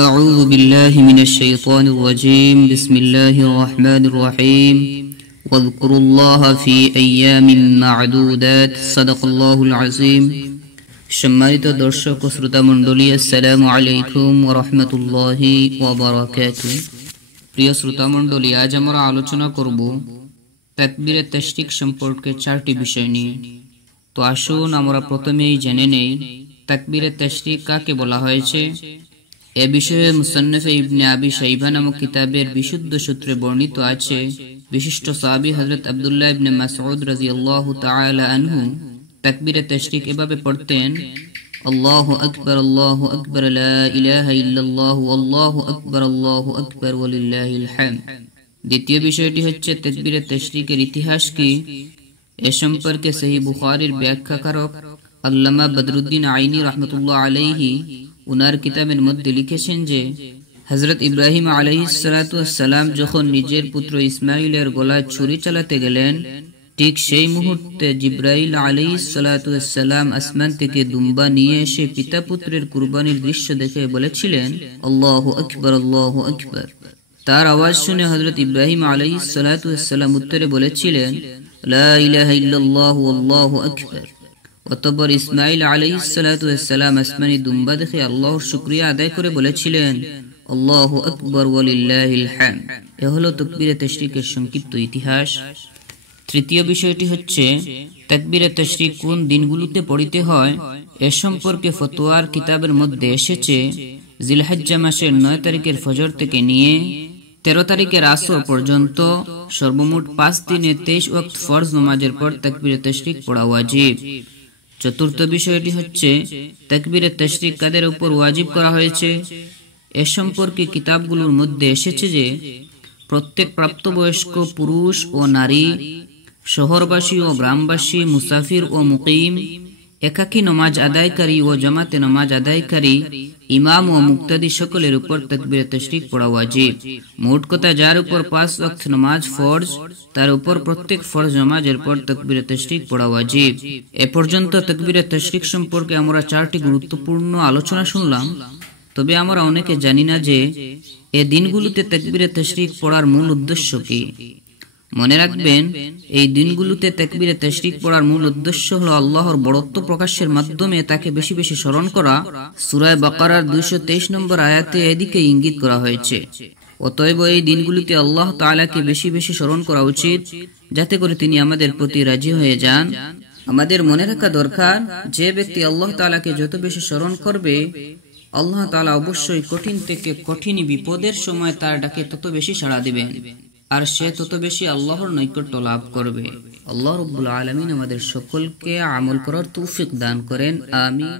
أعوذ بالله من الشيطان الرجيم بسم الله الرحمن الرحيم واذكروا الله في أيام معدودات صدق الله العظيم সম্মানিত দর্শক ও শ্রোতা মণ্ডলী আসসালামু আলাইকুম ওয়া রাহমাতুল্লাহি ওয়া বারাকাতুহু। প্রিয় শ্রোতা মণ্ডলী, আজ আমরা আলোচনা করব তাকবীরে তাশরিক সম্পর্কে চারটি বিষয় নিয়ে। তো আসুন আমরা প্রথমেই জেনে নেই তাকবীরে তাশরিক কাকে বলা হয়েছে। এ বিষয়ে মুসান্নিফ ইবনে আবি শাইবা নামক কিতাবের বিশুদ্ধ সূত্রে বর্ণিত আছে। বিশিষ্ট সাহাবী হযরত আব্দুল্লাহ ইবনে মাসউদ রাদিয়াল্লাহু তাআলা আনহু তাকবীরে তাশরিক এভাবে পড়তেন: আল্লাহু আকবার লা ইলাহা ইল্লাল্লাহ আল্লাহু আকবার ওয়ালিল্লাহিল হামদ। দ্বিতীয় বিষয়টি হচ্ছে তাকবীরে তাশরিকের ইতিহাস কি। এ সম্পর্কে সহিহ বুখারীর ব্যাখ্যাকারক আল্লামা বদরুদ্দিন আইনি রাহমাতুল্লাহ আলাইহি উনার কিতাবের মধ্যে লিখেছেন যে হযরত ইব্রাহিম আলাইহিস সালাতু ওয়াস সালাম যখন নিজের পুত্র ইসমাঈলের গলায় ছুরি চালাতে গেলেন, ঠিক সেই মুহূর্তে জিবরাইল আলাইহিস সালাতু ওয়াস সালাম আসমান থেকে দুম্বা নিয়ে এসে পিতা পুত্রের কুরবানির দৃশ্য দেখে বলেছিলেন আল্লাহু আকবার। তার আওয়াজ শুনে হযরত ইব্রাহিম আলাইহিস সালাতু ওয়াস সালাম উত্তরে বলেছিলেন লা ইলাহা ইল্লাল্লাহ আল্লাহু আকবার। অতঃপর ইসমাঈল আলাইহিস সালাতু ওয়াস সালাম আসমানি দুম্বা দেখে আল্লাহর শুকরিয়া আদায় করে বলেছিলেন আল্লাহু আকবার ওয়ালিল্লাহিল হামদ। এ হলো তাকবীরে তাশরিকের সংক্ষিপ্ত ইতিহাস। তৃতীয় বিষয়টি হচ্ছে তাকবীরে তাশরিক কোন দিনগুলোতে পড়িতে হয়। এ সম্পর্কে ফতোয়ার কিতাবের মধ্যে এসেছে জিলহজ্জা মাসের 9 তারিখের ফজর থেকে নিয়ে 13 তারিখের আসর পর্যন্ত সর্বমোট 5 দিনে 23 ওয়াক্ত ফরজ নামাজের পর তাকবীরে তাশরিক পড়া ওয়াজিব। চতুর্থ বিষয়টি হচ্ছে তাকবীরে তাশরিক কাদের উপর ওয়াজিব করা হয়েছে। এ সম্পর্কে কিতাবগুলোর মধ্যে এসেছে যে প্রত্যেক প্রাপ্তবয়স্ক পুরুষ ও নারী, শহরবাসী ও গ্রামবাসী, মুসাফির ও মুকিম, একাকী নামাজ আদায়কারী ও জামাতে নামাজ আদায়কারী, ইমাম ও মুক্তাদি সকলের উপর তাকবীরে তাশরিক পড়া ওয়াজিব। মোট কথা যার উপর 5 ওয়াক্ত নামাজ ফরজ, তার উপর প্রত্যেক ফরজ নামাজের পর তাকবীরে তাশরিক পড়া ওয়াজিব। এ পর্যন্ত তাকবীরে তাশরিক সম্পর্কে আমরা 4টি গুরুত্বপূর্ণ আলোচনা শুনলাম। তবে আমরা অনেকে জানি না যে এই দিনগুলোতে তাকবীরে তাশরিক পড়ার মূল উদ্দেশ্য কি। মনে রাখবেন, এই দিনগুলোতে তাকবীরে তাশরিক পড়ার মূল উদ্দেশ্য হলো আল্লাহর বড়ত্ব প্রকাশের মাধ্যমে তাকে বেশি বেশি স্মরণ করা। সূরা বাকারার 223 নম্বর আয়াতে এদিকে ইঙ্গিত করা হয়েছে। অতএব এই দিনগুলোতে আল্লাহ তাআলাকে বেশি বেশি স্মরণ করা উচিত, যাতে করে তিনি আমাদের প্রতি রাজি হয়ে যান। আমাদের মনে রাখা দরকার, যে ব্যক্তি আল্লাহ তাআলাকে যত বেশি স্মরণ করবে, আল্লাহ তাআলা অবশ্যই কঠিন থেকে কঠিন বিপদের সময় তার ডাকে তত বেশি সাড়া দিবেন, আর সে তত বেশি আল্লাহর নৈকট্য লাভ করবে। আল্লাহ রাব্বুল আলামিন আমাদের সকলকে আমল করার তৌফিক দান করেন। আমিন।